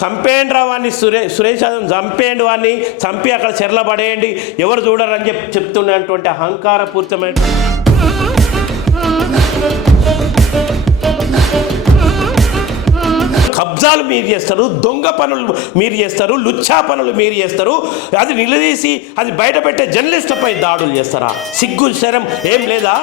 చంపేయండి రా వాడిని సురే సురేష్ యాదవ్ చంపేయండి వాడిని చంపి అక్కడ చెర్ల పడేయండి. ఎవరు చూడరని చెప్పి చెప్తున్నటువంటి అహంకారపూరితమైన కబ్జాలు మీరు చేస్తారు దొంగ పనులు మీరు చేస్తారు లుచ్చా పనులు మీరు చేస్తారు అది నిలదీసి అది బయట పెట్టే జర్నలిస్టులపై దాడులు చేస్తారా? సిగ్గు శరం ఏం లేదా?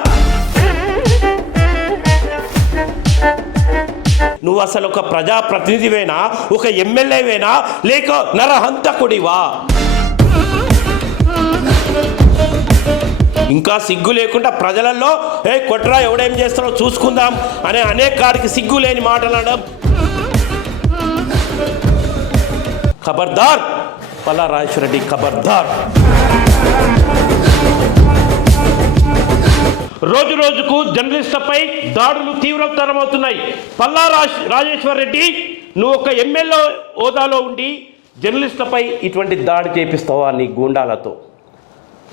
నువ్వు అసలు ఒక ప్రజాప్రతినిధివేనా? ఒక ఎమ్మెల్యేవేనా? లేక నరహంతకుడివా? ఇంకా సిగ్గు లేకుండా ప్రజలలో ఏ కొట్రా ఎవడేం చేస్తారో చూసుకుందాం అనే అనేక కాడికి సిగ్గు లేని మాట్లాడడం ఖబర్దార్! పల్లా రెడ్డి ఖబర్దార్! రోజు రోజుకు జర్నలిస్టులపై దాడులు తీవ్రతరమవుతున్నాయి పల్లా రాజ్ రాజేశ్వర్ రెడ్డి నువ్వు ఒక ఎమ్మెల్యే హోదాలో ఉండి జర్నలిస్టులపై ఇటువంటి దాడి చేపిస్తావా నీ గూండాలతో?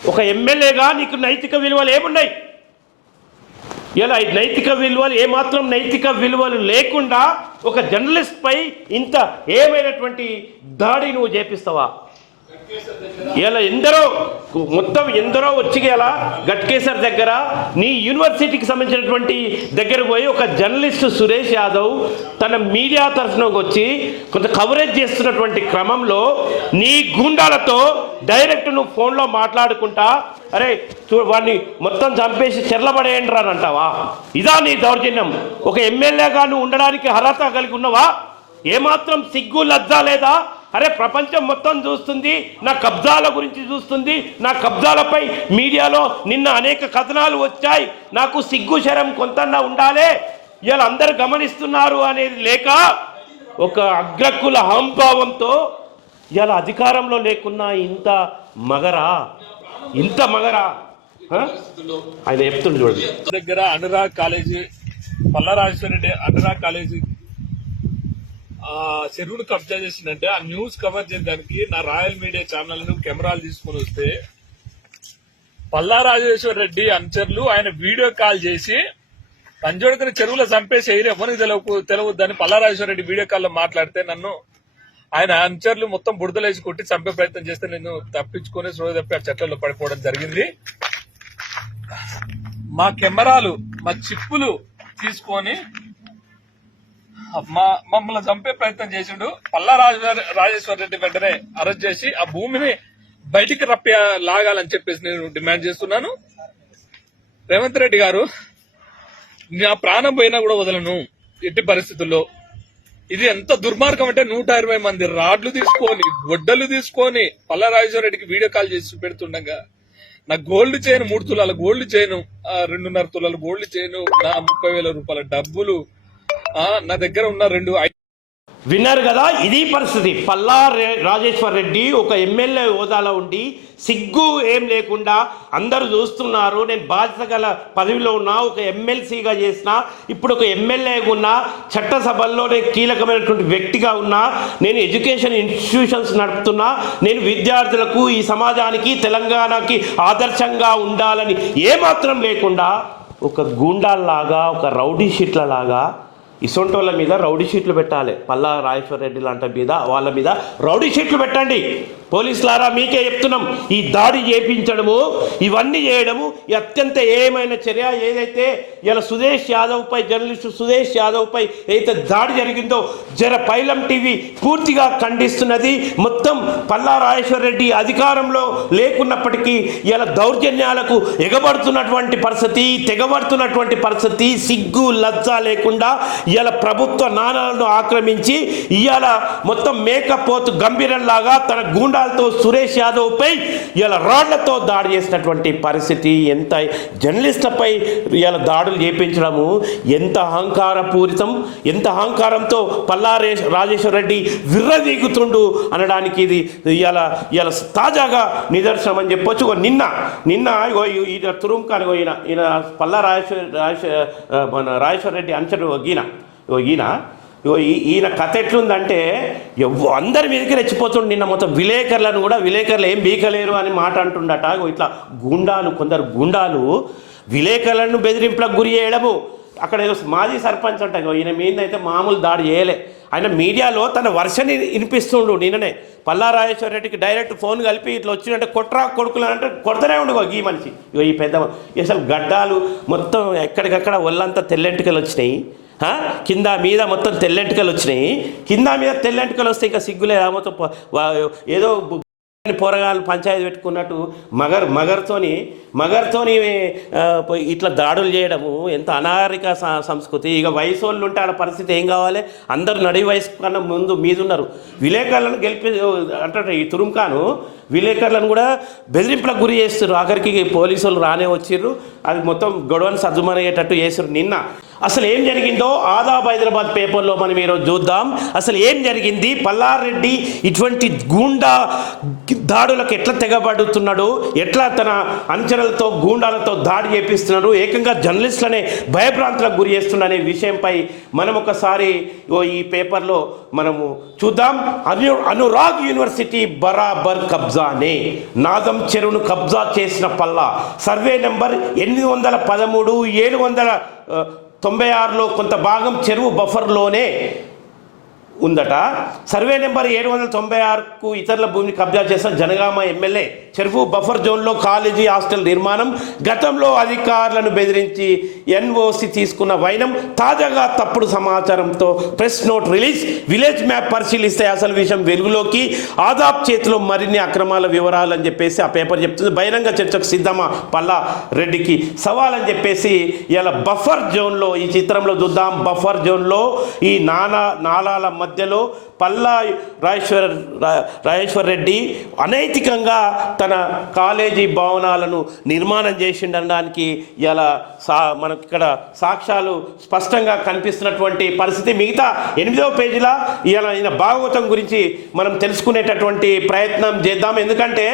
ఒక ఎమ్మెల్యేగా నీకు నైతిక విలువలు ఏమున్నాయి? ఇలా నైతిక విలువలు ఏమాత్రం నైతిక విలువలు లేకుండా ఒక జర్నలిస్ట్ పై ఇంత ఏమైనటువంటి దాడి నువ్వు చేపిస్తావా? ఇలా ఎందరో మొత్తం ఎందరో వచ్చి ఇలా గట్కేసర్ దగ్గర నీ యూనివర్సిటీకి సంబంధించినటువంటి దగ్గరకు పోయి ఒక జర్నలిస్ట్ సురేష్ యాదవ్ తన మీడియా తరఫునకు వచ్చి కొంత కవరేజ్ చేస్తున్నటువంటి క్రమంలో నీ గుండాలతో డైరెక్ట్ నువ్వు ఫోన్లో మాట్లాడుకుంటా అరే చూ వాడిని మొత్తం చంపేసి చెర్లబడేయండి ఇదా నీ దౌర్జన్యం. ఒక ఎమ్మెల్యేగా నువ్వు ఉండడానికి అర్హత కలిగి ఉన్నవా? ఏమాత్రం సిగ్గు లజ్జ లేదా అరే ప్రపంచం మొత్తం చూస్తుంది నా కబ్జాల గురించి చూస్తుంది నా కబ్జాలపై మీడియాలో నిన్న అనేక కథనాలు వచ్చాయి. నాకు సిగ్గు శరం కొంతన్నా ఉండాలే. ఇలా అందరు గమనిస్తున్నారు అనేది లేక ఒక అగ్రకుల అహంభావంతో ఇలా అధికారంలో లేకున్నా ఇంత మగరా? ఇంత మగరా? ఆయన చెప్తుండు చూడండి. దగ్గర అనురాగ్ కాలేజీ పల్లరాజేశ్వర రెడ్డి అనురాగ్ కాలేజీ ఆ చెరువును కబ్జా చేసిందంటే ఆ న్యూస్ కవర్ చేయడానికి నా రాయల్ మీడియా ఛానల్ను కెమెరాలు తీసుకుని వస్తే పల్లా రాజేశ్వర రెడ్డి అనుచరులు ఆయన వీడియో కాల్ చేసి పంజోడుకుని చెరువులో చంపేసి ఎయిర్ ఎవరికి తెలవకు తెలవద్దని పల్లా రాజేశ్వర రెడ్డి వీడియో కాల్లో మాట్లాడితే నన్ను ఆయన అనుచరులు మొత్తం బుడదలేసి కొట్టి చంపే ప్రయత్నం చేస్తే నేను తప్పించుకొని రోజు తప్పి ఆ చెట్లలో పడిపోవడం జరిగింది. మా కెమెరాలు మా చిప్పులు తీసుకొని మా మమ్మల్ని చంపే ప్రయత్నం చేసిండు. పల్లా రాజేశ్వర రాజేశ్వర రెడ్డి వెంటనే అరెస్ట్ చేసి ఆ భూమిని బయటికి రప్పి లాగాలని చెప్పేసి నేను డిమాండ్ చేస్తున్నాను. రేవంత్ రెడ్డి గారు నా ప్రాణం పోయినా కూడా వదలను ఎట్టి పరిస్థితుల్లో. ఇది ఎంత దుర్మార్గం అంటే నూట ఇరవై మంది రాడ్లు తీసుకొని గొడ్డలు తీసుకొని పల్లా రాజేశ్వర రెడ్డికి వీడియో కాల్ చేసి పెడుతుండగా నా గోల్డ్ చైన్ మూడు తులాల గోల్డ్ చైన్ రెండున్నర తులాల గోల్డ్ చైన్ నా ముప్పై వేల రూపాయల డబ్బులు నా దగ్గర ఉన్న రెండు విన్నారు కదా ఇది పరిస్థితి. పల్లా రాజేశ్వర్ రెడ్డి ఒక ఎమ్మెల్యే హోదాలో ఉండి సిగ్గు ఏం లేకుండా అందరూ చూస్తున్నారు. నేను బాధ్యత గల పదవిలో ఉన్నా ఒక ఎమ్మెల్సీగా చేసిన ఇప్పుడు ఒక ఎమ్మెల్యేగా ఉన్నా చట్టసభల్లో నేను కీలకమైనటువంటి వ్యక్తిగా ఉన్నా నేను ఎడ్యుకేషన్ ఇన్స్టిట్యూషన్స్ నడుపుతున్నా నేను విద్యార్థులకు ఈ సమాజానికి తెలంగాణకి ఆదర్శంగా ఉండాలని ఏమాత్రం లేకుండా ఒక గూండాల్లాగా ఒక రౌడీ షీట్ల లాగా ఇసొంటోళ్ళ మీద రౌడీ షీట్లు పెట్టాలి. పల్లా రాజేశ్వర రెడ్డి లాంటి మీద వాళ్ళ మీద రౌడీ షీట్లు పెట్టండి. పోలీసులారా మీకే చెప్తున్నాం. ఈ దాడి చేపించడము ఇవన్నీ చేయడము అత్యంత ఏమైన చర్య ఏదైతే ఇలా సుదేశ్ యాదవ్పై జర్నలిస్టు సుదేశ్ యాదవ్పై ఏదైతే దాడి జరిగిందో జర పైలం టీవీ పూర్తిగా ఖండిస్తున్నది. మొత్తం పల్లా రాజేశ్వర రెడ్డి అధికారంలో లేకున్నప్పటికీ ఇలా దౌర్జన్యాలకు ఎగబడుతున్నటువంటి పరిస్థితి తెగబడుతున్నటువంటి పరిస్థితి సిగ్గు లజ్జ లేకుండా ఇవాళ ప్రభుత్వ నాణాలను ఆక్రమించి ఇవాళ మొత్తం మేకపోతు గంభీరంలాగా తన గూండాలతో సురేష్ యాదవ్పై ఇవాళ రాళ్ళతో దాడి చేసినటువంటి పరిస్థితి. ఎంత జర్నలిస్టులపై ఇవాళ దాడులు చేపించడము ఎంత అహంకారపూరితం ఎంత అహంకారంతో పల్లారే రాజేశ్వర రెడ్డి విర్రదీగుతుండు అనడానికి ఇది ఇవాళ ఇవాళ తాజాగా నిదర్శనం అని చెప్పొచ్చు. నిన్న నిన్న ఈ- ఈయన తురుంకాని ఈయన ఈయన పల్లా రాజేశ్వర రాజేశ్వర మన రాజేశ్వర రెడ్డి అంచడు ఈయన ఇగో ఈయన ఇగో ఈ- ఈయన కథ ఎట్లుందంటే ఎవ్వ అందరి మీదకి రెచ్చిపోతుండు నిన్న మొత్తం విలేకరులను కూడా విలేకరులు ఏం బీకలేరు అని మాట అంటుండట. ఇట్లా గుండాలు కొందరు గుండాలు విలేకరులను బెదిరింపులకు గురి చేయడము. అక్కడ ఏదో మాజీ సర్పంచ్ అంట ఈయన మీద అయితే మామూలు దాడి చేయలే. ఆయన మీడియాలో తన వర్షని వినిపిస్తుండు నిన్ననే. పల్లా రాజేశ్వర రెడ్డికి డైరెక్ట్ ఫోన్ కలిపి ఇట్లా వచ్చినట్టే కొట్రా కొడుకులు అంటే కొడతనే ఉండు ఈ మనిషి. ఇగో ఈ పెద్ద అసలు గడ్డాలు మొత్తం ఎక్కడికక్కడ ఒళ్ళంతా తెల్లెంటికలు వచ్చినాయి. కింద మీద మొత్తం తెల్లెంటికలు వచ్చినాయి. కింద మీద తెల్లెంటికలు వస్తే ఇంకా సిగ్గులే మొత్తం ఏదో పోరగాళ్ళు పంచాయతీ పెట్టుకున్నట్టు మగర్ మగర్తోని మగర్తోని ఇట్లా దాడులు చేయడము ఎంత అనాగరిక సంస్కృతి. ఇక వయసు వాళ్ళు ఉంటే ఆడ పరిస్థితి ఏం కావాలి? అందరు నడి వయసు కన్నా ముందు మీదున్నారు. విలేకరులను గెలిపి అంటే ఈ తురుంకాను. విలేకరులను కూడా బెదిరింపులకు గురి చేస్తారు ఆఖరికి పోలీసు వాళ్ళు రానే వచ్చిర్రు. అది మొత్తం గొడవను సర్దుమనయ్యేటట్టు చేసారు నిన్న. అసలు ఏం జరిగిందో ఆదాబ్ హైదరాబాద్ పేపర్లో మనం ఈరోజు చూద్దాం. అసలు ఏం జరిగింది? పల్లారెడ్డి ఇటువంటి గూండా దాడులకు ఎట్లా తెగబడుతున్నాడు? ఎట్లా తన అంచనలతో గూండాలతో దాడి చేపిస్తున్నాడు? ఏకంగా జర్నలిస్టులనే భయభ్రాంతులకు గురి చేస్తున్న అనే విషయంపై మనం ఒకసారి ఓ ఈ పేపర్లో మనము చూద్దాం. అను అనురాగ్ యూనివర్సిటీ బరాబర్ కబ్జానే. నాదం చెరువును కబ్జా చేసిన పల్లా. సర్వే నెంబర్ ఎనిమిది వందల పదమూడు ఏడు వందల తొంభై ఆరులో కొంత భాగం చెరువు బఫర్లోనే ఉందట. సర్వే నెంబర్ ఏడు వందల తొంభై ఆరుకు ఇతరుల భూమిని కబ్జా చేసిన జనగామ ఎమ్మెల్యే చెరువు బఫర్ జోన్లో కాలేజీ హాస్టల్ నిర్మాణం గతంలో అధికారులను బెదిరించి ఎన్ఓసి తీసుకున్న వైనం తాజాగా తప్పుడు సమాచారంతో press note release village map పరిశీలిస్తే అసలు విషయం వెలుగులోకి ఆదాబ్ చేతిలో మరిన్ని అక్రమాల వివరాలు అని చెప్పేసి ఆ పేపర్ చెప్తుంది. బహిరంగ చర్చకు సిద్ధమా పల్లా రెడ్డికి సవాల్ అని చెప్పేసి ఇలా బఫర్ జోన్లో ఈ చిత్రంలో చూద్దాం. బఫర్ జోన్లో ఈ నానా నాలాల మధ్యలో పల్లా రాజేశ్వర రాజేశ్వర్ రెడ్డి అనైతికంగా తన కాలేజీ భవనాలను నిర్మాణం చేసిండడానికి ఇలా సా మనకి ఇక్కడ సాక్ష్యాలు స్పష్టంగా కనిపిస్తున్నటువంటి పరిస్థితి. మిగతా ఎనిమిదవ పేజీల ఇలా ఈయన భాగవతం గురించి మనం తెలుసుకునేటటువంటి ప్రయత్నం చేద్దాం. ఎందుకంటే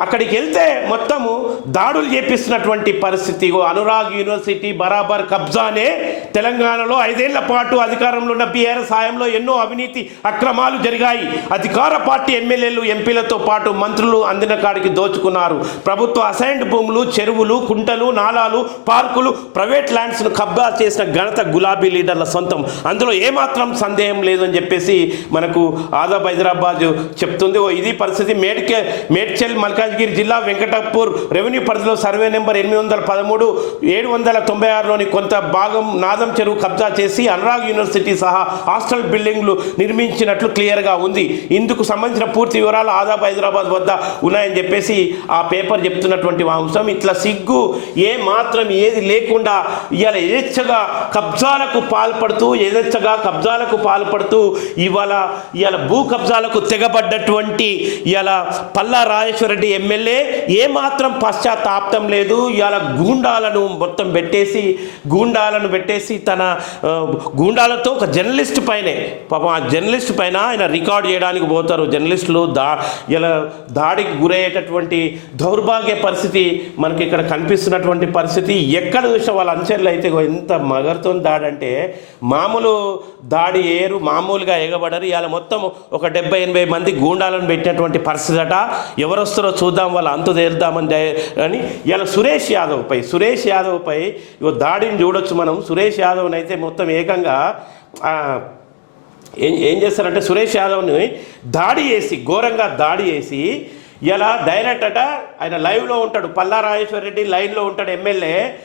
అక్కడికి వెళ్తే మొత్తము దాడులు చేపిస్తున్నటువంటి పరిస్థితి. అనురాగ్ యూనివర్సిటీ బరాబర్ కబ్జానే తెలంగాణలో ఐదేళ్ళ పాటు అధికారంలో ఉన్న బీఆర్ఎస్ సాయంలో ఎన్నో అవినీతి అక్రమాలు జరిగాయి. అధికార పార్టీ ఎమ్మెల్యేలు ఎంపీలతో పాటు మంత్రులు అందిన కాడికి దోచుకున్నారు. ప్రభుత్వ అసైన్డ్ భూములు చెరువులు కుంటలు నాలాలు పార్కులు ప్రైవేట్ ల్యాండ్స్ను కబ్జా చేసిన ఘనత గులాబీ లీడర్ల సొంతం. అందులో ఏమాత్రం సందేహం లేదని చెప్పేసి మనకు ఆదాబ్ హైదరాబాద్ చెప్తుంది. ఓ ఇది పరిస్థితి. మేడ్కే మేడ్చల్ మల్కాజ్గిరి జిల్లా వెంకటపూర్ రెవెన్యూ పరిధిలో సర్వే నెంబర్ ఎనిమిది వందల పదమూడు ఏడు వందల తొంభై ఆరులోని కొంత భాగం నాదం చెరువు కబ్జా చేసి అనురాగ్ యూనివర్సిటీ సహా హాస్టల్ బిల్డింగ్లు నిర్మించినట్లు క్లియర్గా ఉంది. ఇందుకు సంబంధించిన పూర్తి వివరాలు ఆదాబ్ హైదరాబాద్ వద్ద ఉన్నాయని చెప్పేసి ఆ పేపర్ చెప్తున్నటువంటి అంశం. ఇట్లా సిగ్గు ఏ మాత్రం ఏది లేకుండా ఇవాళ యథేచ్ఛగా కబ్జాలకు పాల్పడుతూ యథేచ్ఛగా కబ్జాలకు పాల్పడుతూ ఇవాళ ఇవాళ భూ కబ్జాలకు తెగబడ్డటువంటి ఇవాళ పల్లా రాజేశ్వర రెడ్డి ఎమ్మెల్యే ఏమాత్రం పశ్చాత్తాప్తం లేదు. ఇవాళ గూండాలను మొత్తం పెట్టేసి గూండాలను పెట్టేసి తన గూండాలతో ఒక జర్నలిస్ట్ పైనే పాపం ఆ జర్నలిస్ట్ పైన ఆయన రికార్డ్ చేయడానికి పోతారు. జర్నలిస్టులు దా ఇలా దాడికి గురయ్యేటటువంటి దౌర్భాగ్య పరిస్థితి మనకి ఇక్కడ కనిపిస్తున్నటువంటి పరిస్థితి. ఎక్కడ చూసినా వాళ్ళ అంచెల్లో అయితే ఎంత మగర్తో దాడి అంటే మామూలు దాడి ఏరు మామూలుగా ఎగబడరు. ఇవాళ మొత్తం ఒక డెబ్బై ఎనభై మంది గూండాలను పెట్టినటువంటి పరిస్థితి అట. ఎవరు వస్తారో చూద్దాం వాళ్ళ అంతు తేల్దామని అని ఇలా సురేష్ యాదవ్ పై సురేష్ యాదవ్ పై ఇగో దాడిని చూడొచ్చు మనం. సురేష్ యాదవ్ని అయితే మొత్తం ఏకంగా ఏం ఏం చేస్తారంటే సురేష్ యాదవ్ని దాడి చేసి ఘోరంగా దాడి చేసి ఇలా డైరెక్ట్ అట ఆయన లైవ్లో ఉంటాడు. పల్లా రాజేశ్వర రెడ్డి లైన్లో ఉంటాడు ఎమ్మెల్యే.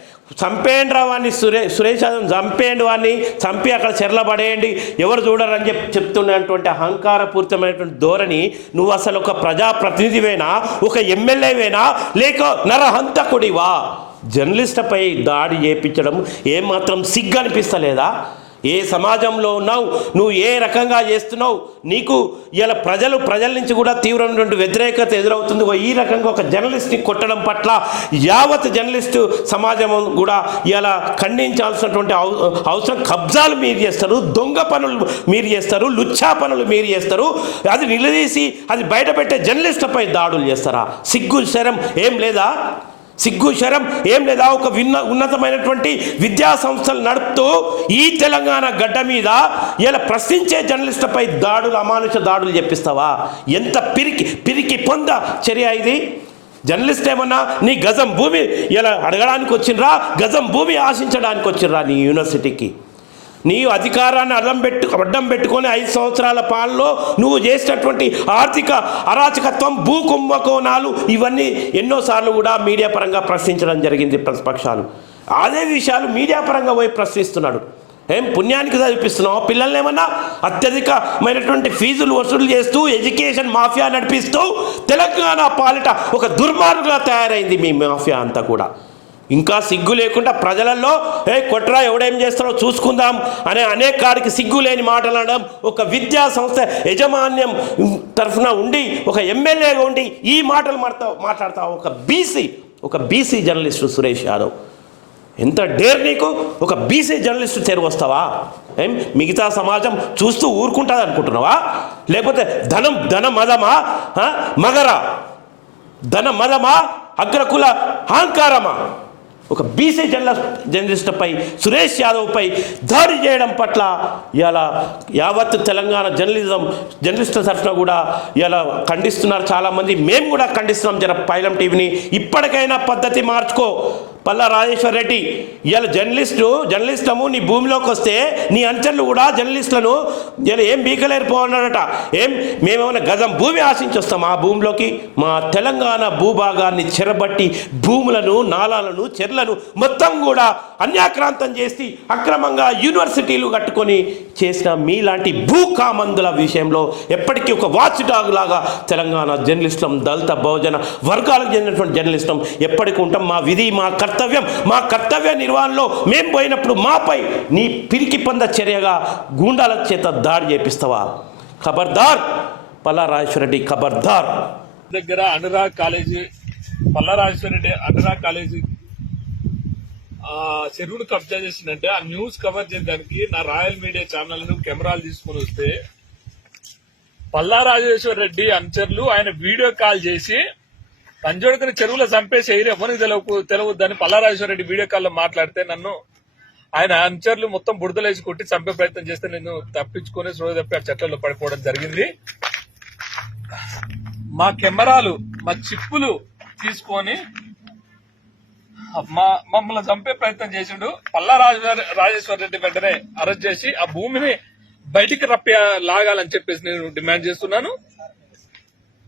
చంపేయండి రా వాడిని సురే సురేష్ యాదవ్ చంపేయండి వాడిని చంపి అక్కడ చెర్ల పడేయండి. ఎవరు చూడరని చెప్పి చెప్తున్నటువంటి అహంకారపూరితమైనటువంటి ధోరణి నువ్వు అసలు ఒక ప్రజాప్రతినిధివేనా? ఒక ఎమ్మెల్యేవేనా? లేక నరహంతకుడివా? జర్నలిస్టుపై దాడి చేపించడం ఏమాత్రం సిగ్గు అనిపిస్తలేదా? ఏ సమాజంలో ఉన్నావు నువ్వు ఏ రకంగా చేస్తున్నావు నీకు ఇలా ప్రజలు ప్రజల నుంచి కూడా తీవ్రమైనటువంటి వ్యతిరేకత ఎదురవుతుంది. ఈ రకంగా ఒక జర్నలిస్ట్ని కొట్టడం పట్ల యావత్ జర్నలిస్టు సమాజం కూడా ఇలా ఖండించాల్సినటువంటి అవసరం. కబ్జాలు మీరు చేస్తారు దొంగ పనులు మీరు చేస్తారు లుచ్చా పనులు మీరు చేస్తారు. అది నిలదీసి అది బయటపెట్టే జర్నలిస్టులపై దాడులు చేస్తారా? సిగ్గు శరం ఏం లేదా? సిగ్గు శరం ఏం లేదా? ఒక విన్న ఉన్నతమైనటువంటి విద్యా సంస్థలు నడుపుతూ ఈ తెలంగాణ గడ్డ మీద ఇలా ప్రశ్నించే జర్నలిస్టులపై దాడులు అమానుష దాడులు చెప్పిస్తావా ఎంత పిరికి పిరికి పొంద చర్య ఇది? జర్నలిస్ట్ ఏమన్నా నీ గజం భూమి ఇలా అడగడానికి వచ్చిండ్రా? గజం భూమి ఆశించడానికి వచ్చిండ్రా నీ యూనివర్సిటీకి? నీ అధికారాన్ని అడ్డం పెట్టు అడ్డం పెట్టుకొని ఐదు సంవత్సరాల పాలనలో నువ్వు చేసినటువంటి ఆర్థిక అరాచకత్వం భూ కుంభకోణాలు ఇవన్నీ ఎన్నోసార్లు కూడా మీడియా పరంగా ప్రశ్నించడం జరిగింది ప్రతిపక్షాలు. అదే విషయాలు మీడియా పరంగా పోయి ప్రశ్నిస్తున్నాడు. ఏం పుణ్యానికి చదివిస్తున్నావు పిల్లల్ని ఏమన్నా అత్యధికమైనటువంటి ఫీజులు వసూలు చేస్తూ ఎడ్యుకేషన్ మాఫియా నడిపిస్తూ తెలంగాణ పాలిట ఒక దుర్మార్గుగా తయారైంది మీ మాఫియా అంతా కూడా. ఇంకా సిగ్గు లేకుండా ప్రజలలో ఏ కొట్రా ఎవడేం చేస్తాడో చూసుకుందాం అనే అనేకాడికి సిగ్గు లేని మాట్లాడడం ఒక విద్యా సంస్థ యజమాన్యం తరఫున ఉండి ఒక ఎమ్మెల్యేగా ఉండి ఈ మాటలు మాడతా మాట్లాడతా. ఒక బీసీ ఒక బీసీ జర్నలిస్టు సురేష్ యాదవ్. ఎంత డేర్ నీకు? ఒక బీసీ జర్నలిస్టు చేరువస్తావా ఏం? మిగతా సమాజం చూస్తూ ఊరుకుంటుంది అనుకుంటున్నావా లేకపోతే ధనం ధన మదమా? మగరా? ధన మదమా? అగ్రకుల అహంకారమా? ఒక బీసీ జర్నల జర్నలిస్టుపై సురేష్ యాదవ్పై దాడి చేయడం పట్ల ఇలా యావత్ తెలంగాణ జర్నలిజం జర్నలిస్టుల తరఫున కూడా ఇలా ఖండిస్తున్నారు చాలామంది. మేము కూడా ఖండిస్తున్నాం జర పైలం టీవీని. ఇప్పటికైనా పద్ధతి మార్చుకో. పల్లా రాజేశ్వర్ రెడ్డి ఇవాళ జర్నలిస్టు జర్నలిస్టము నీ భూమిలోకి వస్తే నీ అంచర్లు కూడా జర్నలిస్టులను ఇలా ఏం బీకలేరిపోన్నాడట ఏం మేమేమైనా గజం భూమి ఆశించి వస్తాం ఆ భూమిలోకి? మా తెలంగాణ భూభాగాన్ని చెరబట్టి భూములను నాలాలను చెర్లను మొత్తం కూడా అన్యాక్రాంతం చేసి అక్రమంగా యూనివర్సిటీలు కట్టుకొని చేసిన మీలాంటి భూకామందుల విషయంలో ఎప్పటికీ ఒక వాచ్ డాగ్ లాగా తెలంగాణ జర్నలిస్టులం దళిత బహుజన వర్గాలకు చెందినటువంటి జర్నలిస్టులం ఎప్పటికీ ఉంటాం. మా విధి మా కర్తవ్యం. మా కర్తవ్య నిర్వహణలో మేము పోయినప్పుడు మాపై నీ పిరికి పంద చర్యగా గూండాల చేత దాడి చేపిస్తావా? ఖబర్దార్ పల్లా రెడ్డి ఖబర్దార్ దగ్గర అనురాగ్ కాలేజీ పల్లా రెడ్డి అనురాగ్ కాలేజీ చెరువును కబ్జా చేసిందంటే ఆ న్యూస్ కవర్ చేయడానికి నా రాయల్ మీడియా ఛానల్ను కెమెరాలు తీసుకుని వస్తే పల్లారాజేశ్వర రెడ్డి అనుచరులు ఆయన వీడియో కాల్ చేసి తంజోడుకుని చెరువులో చంపేసి ఎయిర్ ఎవరికి తెలవకు తెలవద్దని పల్లారాజేశ్వరరెడ్డి రెడ్డి వీడియో కాల్లో మాట్లాడితే నన్ను ఆయన అనుచరులు మొత్తం బుడదలేసి కొట్టి చంపే ప్రయత్నం చేస్తే నేను తప్పించుకొని రోజు తప్పి ఆ చెట్లలో పడిపోవడం జరిగింది. మా కెమెరాలు మా చిప్పులు తీసుకొని మా మమ్మల్ని చంపే ప్రయత్నం చేసిండు. పల్లా రాజేశ్వర రాజేశ్వర రెడ్డి వెంటనే అరెస్ట్ చేసి ఆ భూమిని బయటికి రప్పి లాగాలని చెప్పేసి నేను డిమాండ్ చేస్తున్నాను.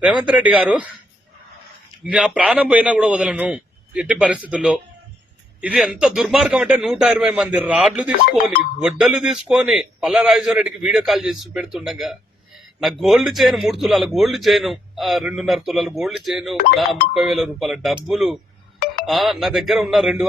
రేవంత్ రెడ్డి గారు నా ప్రాణం పోయినా కూడా వదలను ఎట్టి పరిస్థితుల్లో. ఇది ఎంత దుర్మార్గం అంటే నూట ఇరవై మంది రాడ్లు తీసుకొని గొడ్డలు తీసుకొని పల్లా రెడ్డికి వీడియో కాల్ చేసి పెడుతుండగా నా గోల్డ్ చైన్ మూడు తులాల గోల్డ్ చైన్ రెండున్నర తులాల గోల్డ్ చైన్ నా ముప్పై వేల రూపాయల డబ్బులు ఆ, నా దగ్గర ఉన్న రెండు